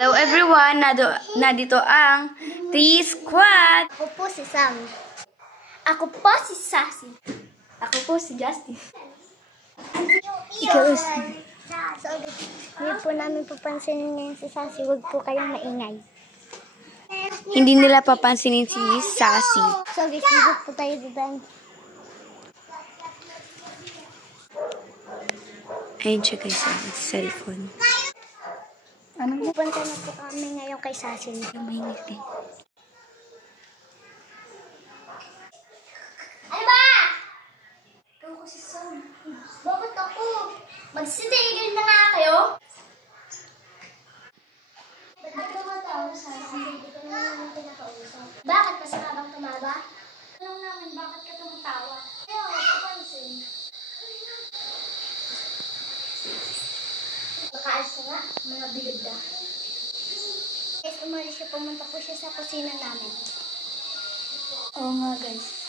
Hello everyone! Nandito ang T-Squad! Ako po si Sam. Ako po si Sassy. Ako po si Justin. Ikaw si... So, hindi po namin papansinin ngayon si Sassy. Huwag po kayong maingay. Hindi nila papansinin si Sassy. So guys, dito po tayo dito. Ayun siya guys, sa cellphone. Pupunta na po kami ngayon kay Sassy. Mainit eh. Ano ba? Ikaw ko si Sam. Bakit ako? Magsitigil na nga kayo? Ba't ka tumatawa, Sassy? Hindi ko naman pinakausap. Bakit? Masama bang tumaba? Tanong namin, bakit ka tumatawa? Kaya ako papansin. Makaalis na nga, mga bilog na. Guys, umalis siya, pumunta po siya sa kusina namin. Oo nga guys.